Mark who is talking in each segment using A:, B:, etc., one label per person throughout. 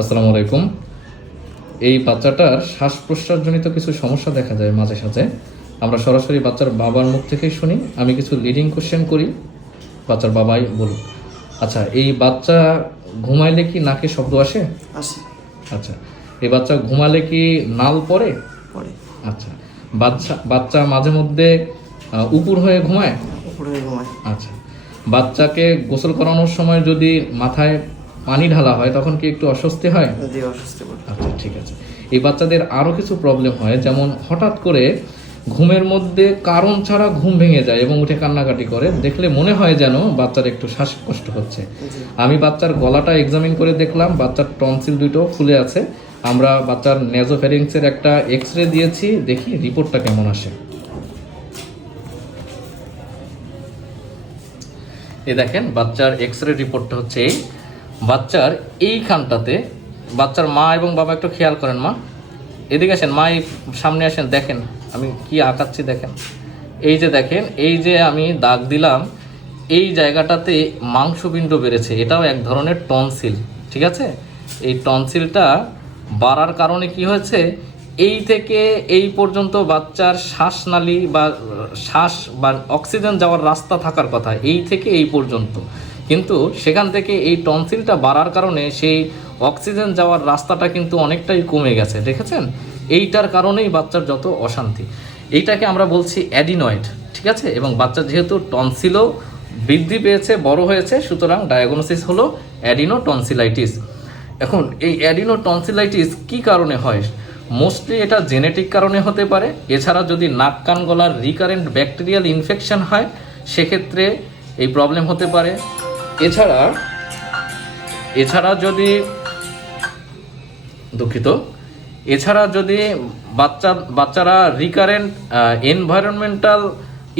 A: আসসালামু আলাইকুম। এই বাচ্চাটার শ্বাস প্রশ্বাসজনিত কিছু সমস্যা দেখা যায় মাঝে সাঝে। আমরা সরাসরি বাচ্চার বাবার মুখ থেকেই শুনি। আমি কিছু লিডিং কোশ্চেন করি। বাচ্চার বাবাই বলুন আচ্ছা এই বাচ্চা ঘুমাইলে কি নাকে শব্দ আসে?
B: আসে।
A: আচ্ছা এই বাচ্চা ঘুমালে কি নাল পড়ে?
B: পরে
A: আচ্ছা বাচ্চা বাচ্চা মাঝে মধ্যে উপুর হয়ে ঘুমায়?
B: উপরে ঘুমায়।
A: আচ্ছা বাচ্চাকে গোসল করানোর সময় যদি মাথায় পানি ঢালা হয় তখন কি একটু অস্বস্তি হয়? আচ্ছা ঠিক আছে। এই বাচ্চাদের আরও কিছু প্রবলেম হয় যেমন হঠাৎ করে ঘুমের মধ্যে কারণ ছাড়া ঘুম ভেঙে যায় এবং উঠে কান্নাকাটি করে দেখলে মনে হয় যেন বাচ্চার একটু শ্বাসকষ্ট হচ্ছে। আমি বাচ্চার গলাটা এক্সামিন করে দেখলাম বাচ্চার টনসিল দুটো ফুলে আছে। আমরা বাচ্চার নেজোফেরিংসের একটা এক্স রে দিয়েছি দেখি রিপোর্টটা কেমন আসে। এ দেখেন বাচ্চার এক্স রে রিপোর্টটা হচ্ছে এই। বাচ্চার এইখানটাতে বাচ্চার মা এবং বাবা একটু খেয়াল করেন, মা। এদিকে আসেন মা সামনে আসেন, দেখেন, আমি কি আঁকাচ্ছি, দেখেন। এই যে দেখেন, এই যে আমি দাগ দিলাম, এই জায়গাটাতে মাংসপিণ্ড বেড়েছে, এটাও এক ধরনের টনসিল, ঠিক আছে? এই টনসিলটা বাড়ার কারণে কি হয়েছে? এই থেকে এই পর্যন্ত বাচ্চার শ্বাসনালী বা শ্বাস বা অক্সিজেন যাওয়ার রাস্তা থাকার কথা, এই থেকে এই পর্যন্ত। কিন্তু সেখান থেকে এই টনসিলটা বাড়ার কারণে সেই অক্সিজেন যাওয়ার রাস্তাটা কিন্তু অনেকটাই কমে গেছে, দেখেছেন? এইটার কারণেই বাচ্চার যত অশান্তি। এইটাকে আমরা বলছি অ্যাডিনয়েড, ঠিক আছে? এবং বাচ্চা যেহেতু টনসিলও বৃদ্ধি পেয়েছে, বড় হয়েছে, সুতরাং ডায়াগনোসিস হলো অ্যাডিনো টনসিলাইটিস এখন, এই অ্যাডিনো টনসিলাইটিস কি কারণে হয়? মোস্টলি এটা জেনেটিক কারণে হতে পারে। এছাড়া যদি নাক, কান, গলার রিকারেন্ট ব্যাকটেরিয়াল ইনফেকশন হয়, সেক্ষেত্রে এই প্রবলেম হতে পারে। এছাড়া এছাড়া যদি, দুঃখিত, এছাড়া যদি বাচ্চা, বাচ্চারা রিকারেন্ট এনভায়রনমেন্টাল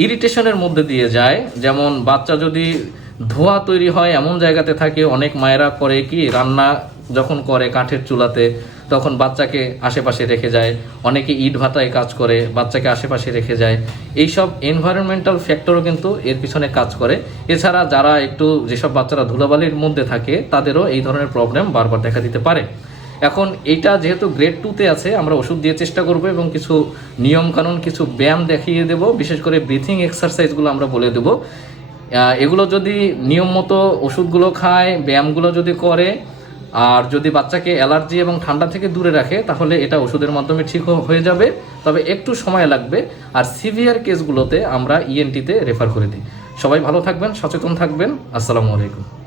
A: ইরিটেশনের মধ্যে দিয়ে যায়, যেমন বাচ্চা যদি ধোঁয়া তৈরি হয় এমন জায়গাতে থাকে, অনেক মায়েরা করে কি, রান্না যখন করে কাঠের চুলাতে তখন বাচ্চাকে আশেপাশে রেখে যায়। অনেকে ইট ভাতায় কাজ করে, বাচ্চাকে আশেপাশে রেখে যায়। এইসব এনভায়রনমেন্টাল ফ্যাক্টরও কিন্তু এর পিছনে কাজ করে। এছাড়া যারা একটু যেসব বাচ্চারা ধুলাবালির মধ্যে থাকে, তাদেরও এই ধরনের প্রবলেম বারবার দেখা দিতে পারে। এখন এইটা যেহেতু গ্রেড টুতে আছে, আমরা ওষুধ দিয়ে চেষ্টা করব এবং কিছু নিয়মকানুন, কিছু ব্যায়াম দেখিয়ে দেব। বিশেষ করে ব্রিথিং এক্সারসাইজগুলো আমরা বলে দেব। এগুলো যদি নিয়ম মতো ওষুধগুলো খায়, ব্যায়ামগুলো যদি করে আর যদি বাচ্চাকে অ্যালার্জি এবং ঠান্ডা থেকে দূরে রাখে, তাহলে এটা ওষুধের মাধ্যমে ঠিক হয়ে যাবে। তবে একটু সময় লাগবে। আর সিভিয়ার কেসগুলোতে আমরা ইএনটিতে রেফার করে দিই। সবাই ভালো থাকবেন, সচেতন থাকবেন। আসসালামু আলাইকুম।